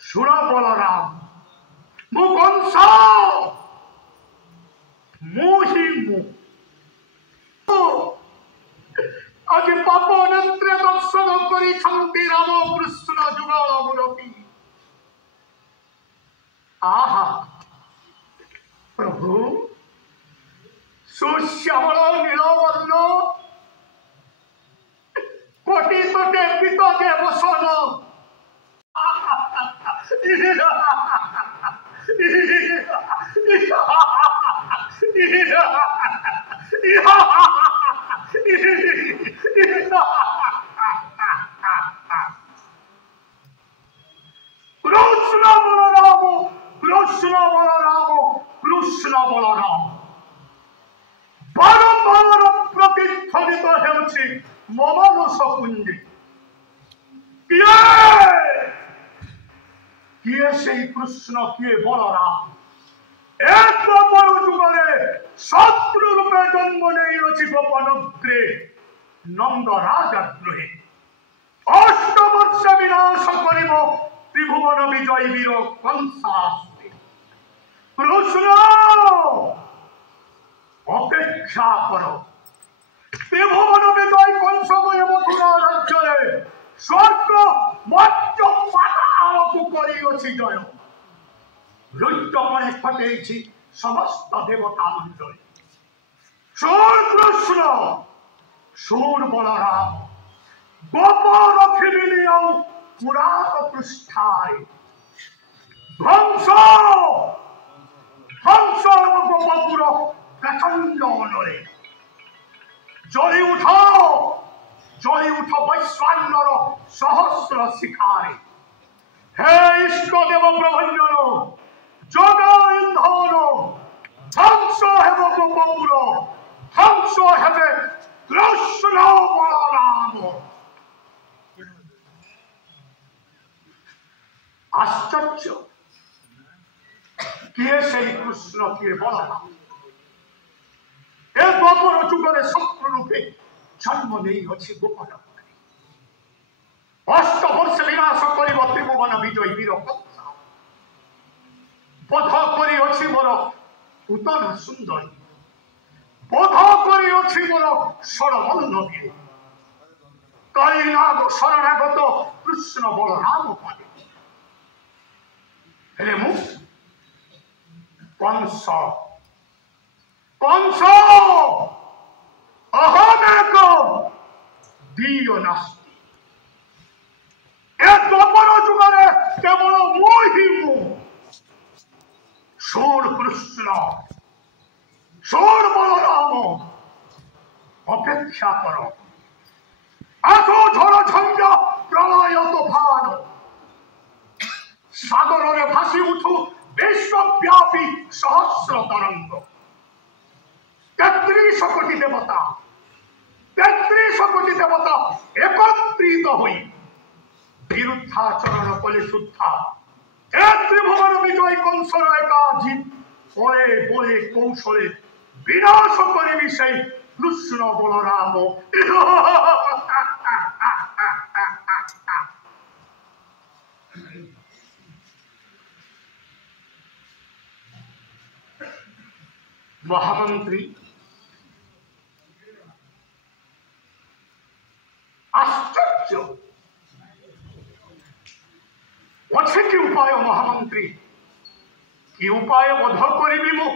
शुण बलराम मु कंस मुही मु आज पाप नेत्रे दर्शन करी राम कृष्ण जुगल मुरती आहा प्रभु सुश्यामल नीलवर्ण कोटि तटे पितके बसन कृष्ण बलराम बारंबार प्रतिध्वनित होउछि ममानस कुंज किए से कृष्ण किए बलराम एक जुगे शत्रु रूपे जन्म नहीं गोपनग्रे नंद राजाद्रोहे अष्ट वर्ष विनाश कर त्रिभुवन विजय वीर कंसास्ते कृष्ण अपेक्षा करो त्रिभुवन विजय कंस मथुरा राज्य स्वर्ग मध्य पाताल को करी जय रुद्रपणे फटे समस्त देवता मंडल शोर कृष्ण शोर बलराम गोप रखिली पुरात पृष्ठाय ध्वंस ध्वंस गोपुर प्रचंड अनरे जलि उठ वैश्वानर सहस्र शिखारे हे इष्टदेव प्रभंजन जग इंधन ध्वंस हेब गोपुर ध्वंस हेबे कृष्ण बलराम आश्चर्य किए से कृष्ण किए बलराम ए गोपुर जुगरे शत्रु रूपे जन्म नहीं अच्छी गोपन अष्ट वर्ष विनाश कर त्रिभुवन विजय वीर बोध करी अच्छी मोर पूतन सुंदरी बोध करी अच्छी मोर षड़वल्लभी कलिनाग शरणागत कृष्ण बलराम पाले हेले मु कंस कंस अहमेक दीय नास्ति ए द्वापर जुगरे केवल मुही मु शोर कृष्ण शोर बलराम अपेक्षा करो आजो झड़ झंझा प्रलय तूफान सागर में भासी उठू विश्वव्यापी सहस्र तरंग 33 कोटी देवता 33 कोटी देवता एकत्रित हुई विरुद्धाचरण कले शुद्धा त्रिभुवन विजय कंसर एकाजित बोले बोले कौशले विनाश करी से कृष्ण बलराम महामंत्री आश्चर्य अच्छे कि उपाय महामंत्री कि उपाय बोध करी मु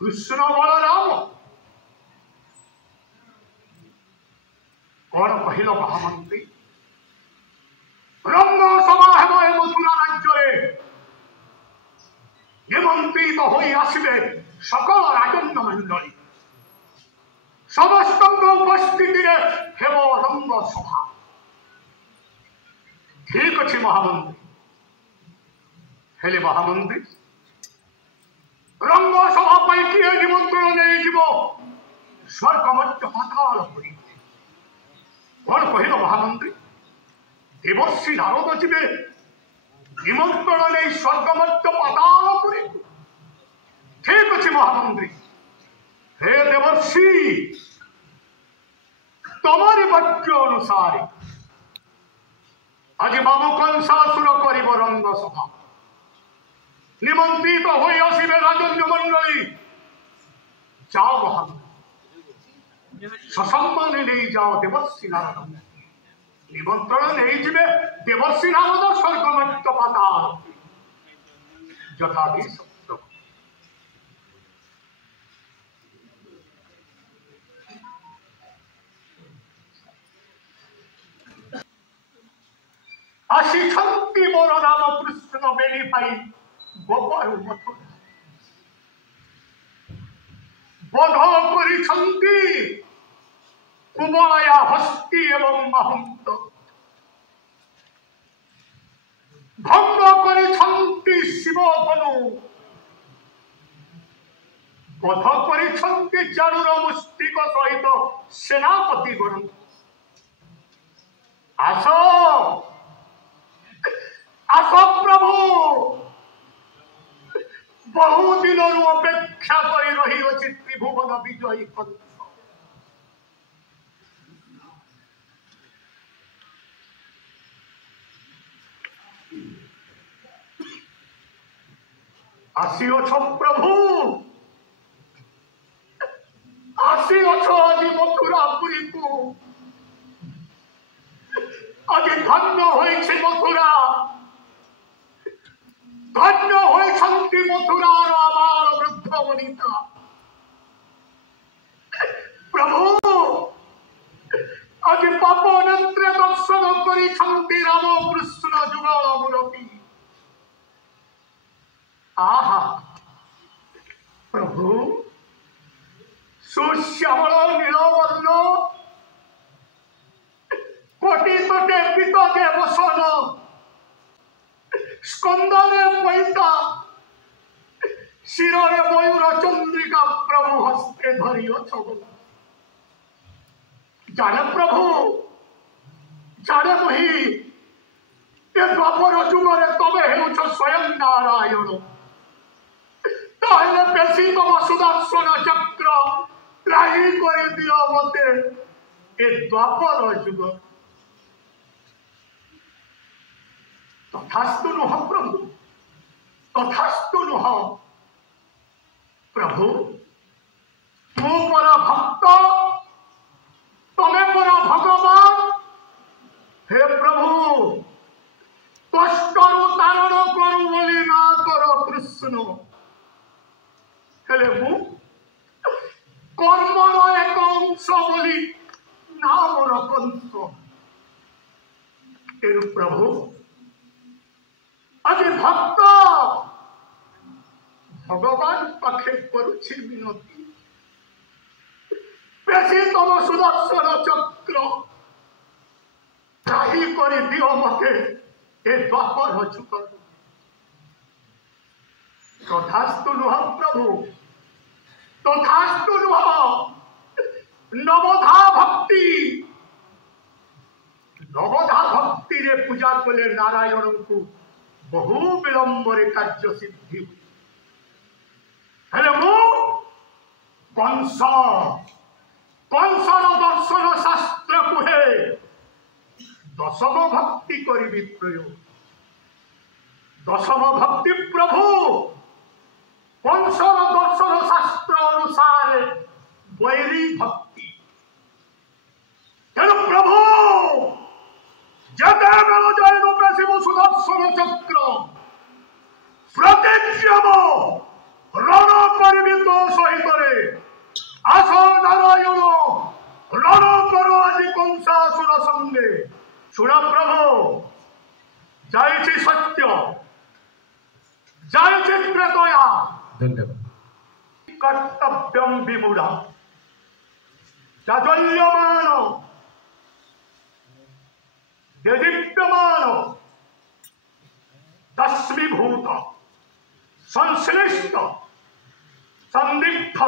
कृष्ण बलराम कौन कहल महामंत्री रंग सभा हेब मथुरा राज्य निमंत्रित हो आसबे सकल राजन्य मंडली समस्त उपस्थिति हेब रंग सभा ठीक अच्छे महामंत्री हेले महामंत्री रंग सभा किए निमंत्रण नहीं जीव स्वर्ग मध्य पाताल कौन कहल महामंत्री देवर्षि नारद जीवे निमंत्रण नहीं स्वर्ग मध्य पाताल ठीक अच्छे महामंत्री हे देवर्षि तमारी वाक्य अनुसार आज बाबू कंसासुर करिब रंग सभा निमंत्रित होई आसिबे राजन्य मंडली जाओ वहां ससम्माने नहीं जाओ देवर्षि नारद निमंत्रण नहीं जिबे देवर्षि नारद स्वर्ग मर्त्य पाताल यथाधि सप्त आशिखंती मोर नाम कृष्ण बेनी पाई गोपाल मथुरा बोध करिछंती कुबलया हस्ती एवं महंत भंग करिछंती शिवतनु बोध करिछंती चारुर मुष्टिक सहित सेनापति गण आस आस प्रभु बहुदिन अपेक्षा कर रही अच्छी त्रिभुवन विजयी कंस आसीअछ प्रभु आसीअछ आज मथुरापुरी को आज धन्य होइछे मथुरा धन्य होइछन्ति मथुरार आबाल वृद्ध वनिता प्रभु आज पाप नेत्रे दर्शन करिछन्ति राम कृष्ण जुगल मुरती आहा प्रभु सुश्यामल नीलवर्ण कोटि तटे पितके बसन स्कंदरे पैता शिरे मयूर चंद्रिका प्रभु हस्ते धरियो छगला जाने प्रभु जाने मुही ए द्वापर जुगरे तबे हेउछ स्वयं नारायण ताहले पेशी तम सुदर्शन चक्र त्राही करि दियो मते ए द्वापर जुग तथास्तु नुह प्रभु तथास्तु नुह प्रभु तू पर भक्त तमे पर भगवान हे प्रभु कष्टरु तारण करू बोली ना कर कृष्ण हेले मु कर्मर एक अंश बोली ना मोर कंस तेरु प्रभु आज भक्त भगवान पाखे करुछि विनती पेशी तम सुदर्शन चक्र त्राही कर दियो मते ए द्वापर जुग तथास्तु नुह प्रभु तथास्तु नुह नवधा भक्ति रे पूजा कले नारायण को बहु विलंबरे कार्य सिद्धि हेले मु कंसर दर्शन शास्त्र कुहे दशम भक्ति करी प्रयोग दशम भक्ति प्रभु कंसर दर्शन शास्त्र अनुसार वैरी भक्ति तेणु प्रभु जते बेल जैन पेशिव सुदर्शन चक्र प्रतिज्ञम रण करी तो सहित आस नारायण रण करो आज कंसासुर संगे सुन प्रभु जाइछि सत्य जाइछि त्रेतया धन्यवाद कर्तव्यम विमूढ़ जाज्वल्यमान देदीप्यमान तस्मीभूत संश्लिष्ट संदिग्ध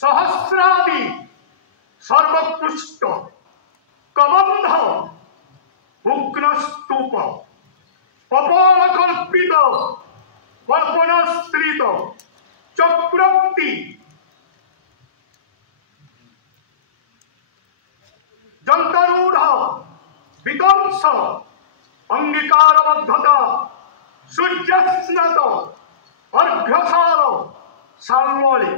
सहस्रादि सर्वकृष्ट कबंध उग्रस्तूप कपाल कल्पित कल्पनास्त्रित चक्रोक्ति जंतरूढ़ विध्वंस অঙ্গীকারবদ্ধতা সূর্যস্নাত অর্ঘ্যসার সাল্মলে